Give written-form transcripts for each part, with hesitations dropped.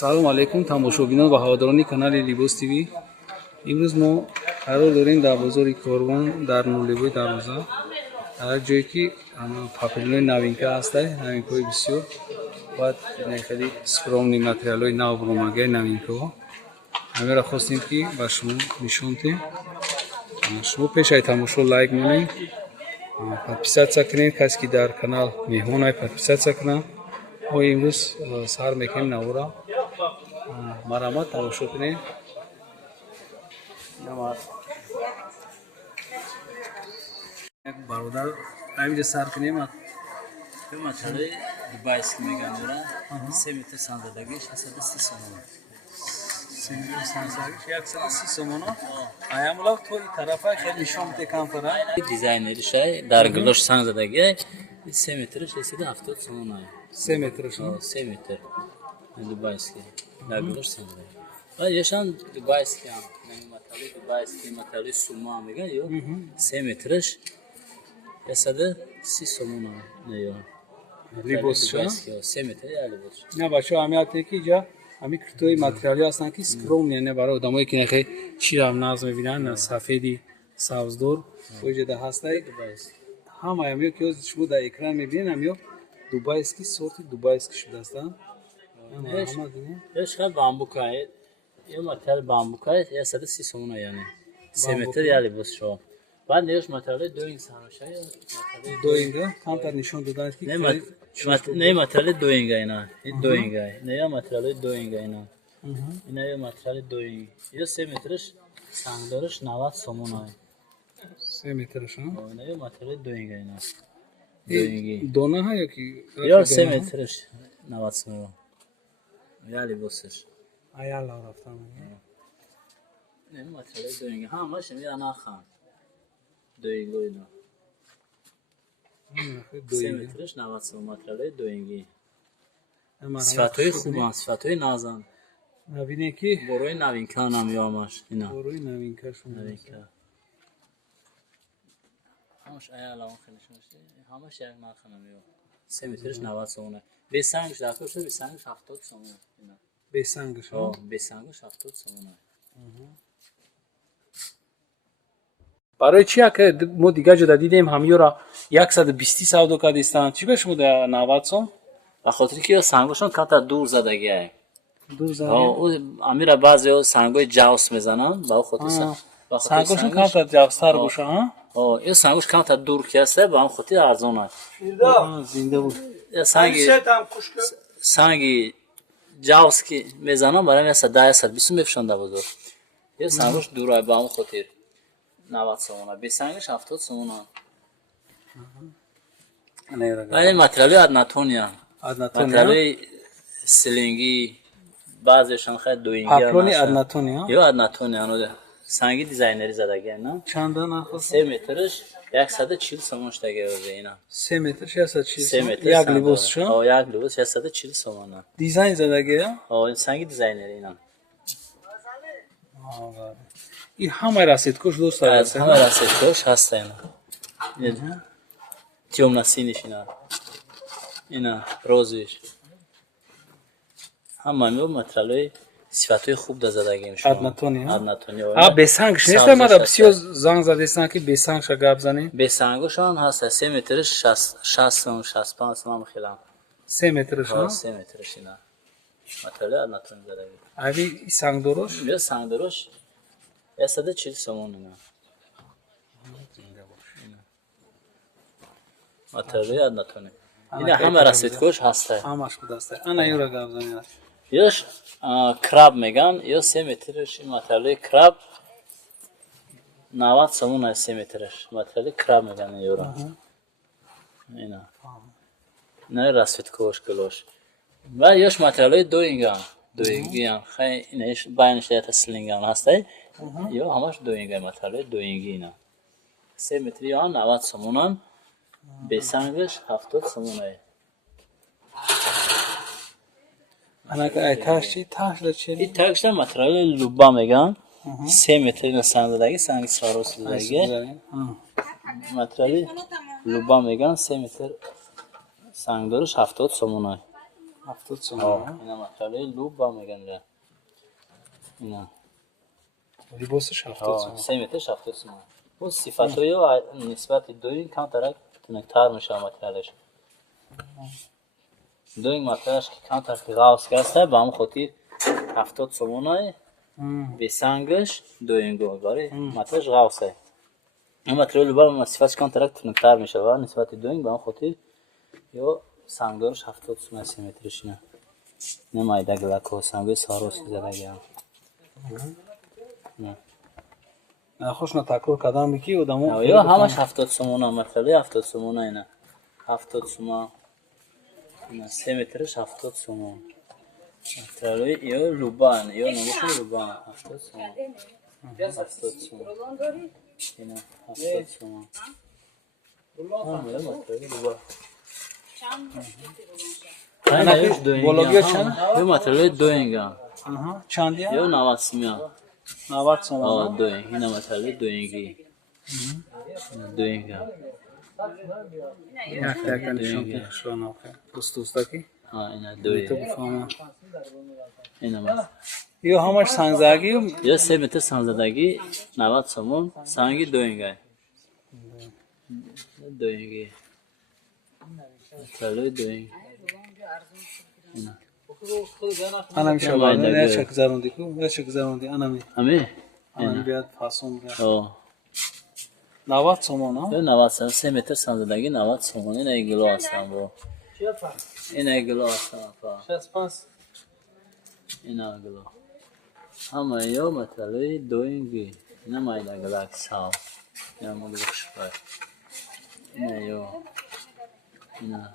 салом алейкум тамошобинон ва ҳаводорони канали Libos TV. имрӯз мо қарор дорем дар бозори Корвон дар Нурливои Дароза дар ҷое ки папелони новинка ҳаст, новинкаҳои бисёр баъд хеле скромни материалҳои нав омадаи новинкаҳо ҳамеро хостем ки ба шумо нишон дем. шумо пешаи тамошо лайк монед, подписатсия кунед. касе ки дар канал меҳмон ай подписатсия кунад. мо имрӯз сар мекунем навора марамат тамошо кунед. бародар ҳаминҷа сар кунем. Материали дубайский меган дора 3 метр сандадагӣ 630 сомон. 130 сомон. Аямлав то ин тарафа хеле нишон бите камтара. Дизайнеришай дар глош сандадагӣ 3 метрш 70 сомон. 3 метрш. 3 метр. Дубайский. Дар глош сандадагӣ. Ва яшан дубайский ам. Материали дубайский, материали сума меган ё 3 метрш 130 сомон. Ё Libos ша. 3 метр я Libos. На бачо ҳамият ки ҷа ҳами куртои материали ҳастанд ки скромни, яъне барои одамое ки нахе чирам наз мебинанд, сафеди сабздор оҷада ҳастай. Ҳама ҳамё ки шумо дар экран мебинед ҳамё дубайский сорти дубайский шудаастанд. Ешха бамбукай. Ё материали бамбукай 130 сомон яъне 3 метр я Libos шо. Баъд неёш материали доинг саношай. Доинга камтар нишон доданд ки не материали доинга ина. Ин доинга. Не я материали доинга ина. Ина я материали доинг. Ё 3 метрш сангдориш 90 сомон ай. 3 метрш. Ина я материали доинга ина. Доинги. Дона ҳа ё ки Ё 3 метрш 90 сомон. Я Libosш. Аяла рафтам. Не материали доинга. Ҳамаш я нахан. Доинго ина. 3 метрш 90 сомон материали доинги. Сифатҳои хубанд, сифатҳои назан. Набине ки борои новинка нам ёмаш ина. борои новинка шумо. Новинка. Ҳамаш аяла он хеле шумаши. Ҳамаш як нарханам ё. 3 метрш 90 сомон. Бесангш дафтор шуд бесангш 70 сомон ина. Бесангш. О, бесангш 70 сомон. барои чи як мо дигар ҷода дидем ҳамёра 120 савдо кардистанд. Чӣ ба шумо да 90 сом? Ба хотири ки ё сангошон ката дур задагиай. Дур зад. О, амира баъзеё сангои ҷавс мезананд, ба о хотир сангошон камтар ҷавстар боша, ҳа? О, ё сангош камтар дур ки аст, ба он хотир арзон аст. Зинда буд. Санги ҷавс ки мезананд барои 120 мефишонда бозор. Ё сангош дур ай ба он хотир 90 сомон. Бесангаш 70 сомон. Ай материали аднатония. Материали силинги баъзешон хай доинги. Паплони аднатония. Ё аднатония. Санги дизайнери задагия на. Чанда нархост? 3 метрш 140 сомон штаги озина. 3 метрш 140 сомон. як либос шо? О, як либос 140 сомон. Дизайн задагия? О, санги дизайнери ина. И ҳама расидкош дӯст дорад. Ҳама расидкош ҳаст ина. Тёмно-синиш ина. Ина розовиш. Ҳама мё материалои сифатҳои хуб да задагӣ мешаванд. Аднатония. Аднатония. бесангш неста мада бисёр занг задестанд ки бесангша гап занем. Бесангошон ҳаст 3 метрш 60 сом 65 сом хелам. 3 метрш. 3 метрш ина. Материали аднатония задагӣ. ави сангдорош? Ё сангдорош 140 сомон ина. материали аднатония. Ина ҳама расидкош ҳастай. ҳамаш будастай. ана ёра гап занем. Ёш краб меган, ё 3 метрш материали краб 90 сомон ай 3 метрш. Материали краб меган ёра. Ина. Не расидкош клош. Ва ёш материали доинга. Доингиам. Хай ина иш байнаш я таслингам ҳастай. Ё ҳамаш доинга материали доинги ина. 3 метр ё 90 сомон. Бесангаш 70 сомон ай. анака ай таши ташла чӣ? И такшда материали луба меган. 3 метр ина сандадагӣ санги сваросидагӣ. Материали луба меган 3 метр сангдориш 70 сомон. 70 сомон. Ина материали луба меган. Ина. Либосиш 70 сомон. 3 метрш 70 сомон. Бо сифатои нисбати дуин камтарак тунактар меша материалаш. Дуин материалаш ки камтар ки ғавс гаста ба ҳам хотир 70 сомон. Бесангаш дуинго бари материалаш ғавс. این متریال با صفاتش کانترکت تر میشه و نسبت دوینگ به اون خاطر یا سنگدارش 70 سانتی مترش نه نمایده گلکو سنگای ساروسی زده گیم نه خوش نه تکرار کردن میکی آدمو یا همش 70 سومون متریال 70 سومون اینا 70 سومون اینا 3 مترش 70 سومون متریال یا لوبان یا نمیشه لوبان 70 سومون 70 سومون اینا 70 سومون بولوگیا چند؟ یه متریال دوینگا چندی هم؟ یا 90 سومون 90 سومون دوینگ اینا متریال دوینگی دوینگا یک دقیقه نشون تخشون آخه دوست کی؟ اینا دوینگ اینا متریال یا همش سنگزدگی یا 3 متر سنگزدگی 90 سومون سنگی دوینگا دوینگی متریال دوینگ اینا انا میشه باید نه چک زروندی کو نه چک زروندی انا می امی انا بیاد فاسون بیاد آه 90 سومون ها 90 سومون 3 متر سنگزدگی 90 سومون اینا گلو هستن برو اینا گلو هستن 65 اینا گلو همه یا متریال دوینگی اینا مایده گلک ساو اینا مگه بخشبای اینا یا اینا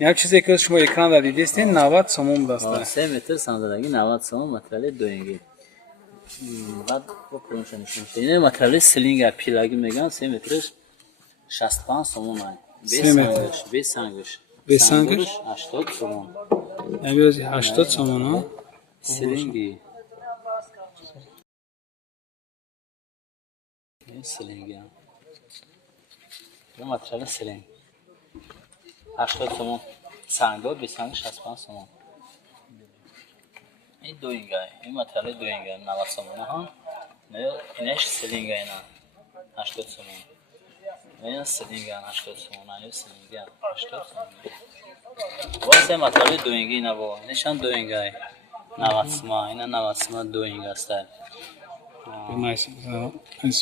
یک چیزی که شما اکران دادید استین 90 سومون دسته 3 متر سنگزدگی 90 سومون متریال دوینگی بعد بکنش نشون اینه متریال سلینگ پیلاگی میگن 3 مترش 65 سومون است به سنگش 80 سومون نمیوزی 80 سومون ها سلینگی این سلینگی این متریال سلینگ 80 سومون سنگا به سنگ 65 سومون این دوینگه این متریال دوینگه 90 سومون ها نه اینش سلینگه اینا 80 سومون این سلینگه 80 سومون این سلینگه 80 سومون واسه متریال دوینگی اینا با نشان دوینگه 90 سومون اینا 90 سومون دوینگه است نایس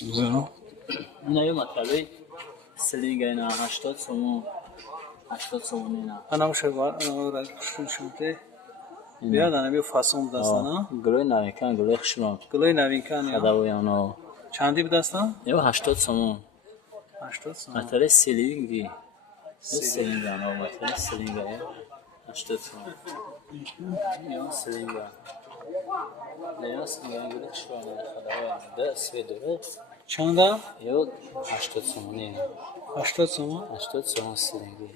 بزرو اینا یه متریال سلینگه اینا 80 سومون 80 سومون اینا انا میشه باید انا را کشتون شده بیاد انا بیو فاسون بدستن ها گلوی نوینکن گلوی خشلون گلوی نوینکن یا خداوی اونو چندی بدستن؟ یا 80 سومون 80 سومون متریال سلینگی سلینگ انا متریال سلینگ 80 سومون یا سلینگ یا سلینگ گلوی خشلون خداوی ده سوی دوره چنده؟ یا 80 سومونی 80 سومون 80 سومون سلینگی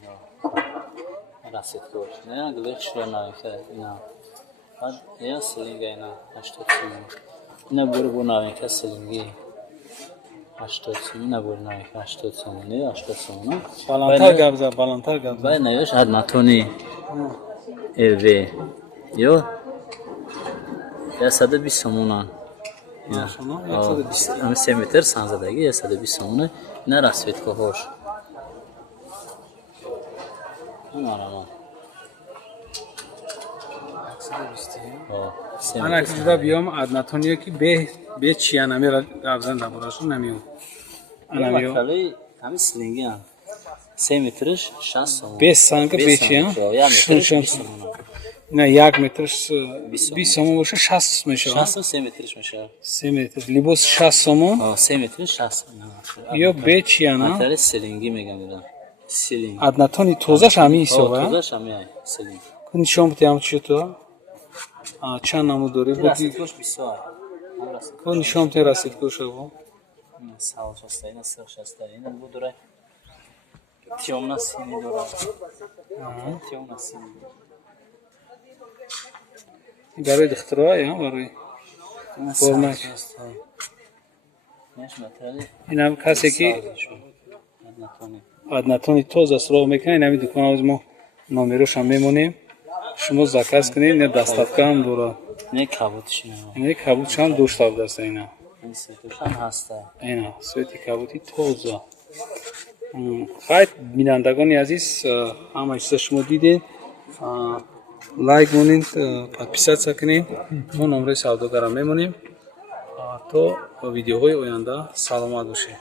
راستی کور نه گلوی خشلون نوینکن اینا بعد یا سلینگ اینا 80 سومون اینا برو نوینکن سلینگی 80 سومون نبود نه 80 سومون نه 80 سومون بالانتر گبزه بالانتر گبزه باید نیوش حد نتونی اوی یا 120 سومون همه 3 متر سنگزدگی 120 سومون نه رسوید که هاش این آرامان انا اکسیده بیام ادناتونیو که به چیه نمیره گبزن دباراشون نمیو انا بیو مطلعی همه سلینگی هم 3 مترش 60 سومون به سنگ به چیه نه 1 مترش 20 سومون باشه 60 میشه 60 3 مترش میشه 3 متر لیبوس 60 سومون 3 مترش 60 یا به چیه نه مطلع سلینگی میگم میدن سلینگ ادناتونی توزش همی ایسا توزش همی سلینگ نشون بتیم چی تو چند نمو داری بودی رسیدگاش 20 کن نشون بتیم رسیدگاش رو ساوز هسته این سرخش هسته این بود دوره تیوم نسینی دوره تیوم نسینی برای اختراع یا برای فرمش نیش مطلع این هم کسی که аднатони тоза суроғ мекунед. Ин ҳамин дуконаҳоз мо номерошам мемонем. Шумо заказ кунед. Ин дастафка ҳам дорад. Не кабутиш ина. Ин кабутш ҳам доштааст ина. Ин светушам ҳаста. Ина свети кабути тоза. Хайр бинандагони азиз, ҳама чиза шумо дидед. Лайк монед, подписатсия кунед. Мо номерои савдогарам мемонем. То видеоҳои оянда саломат бошед.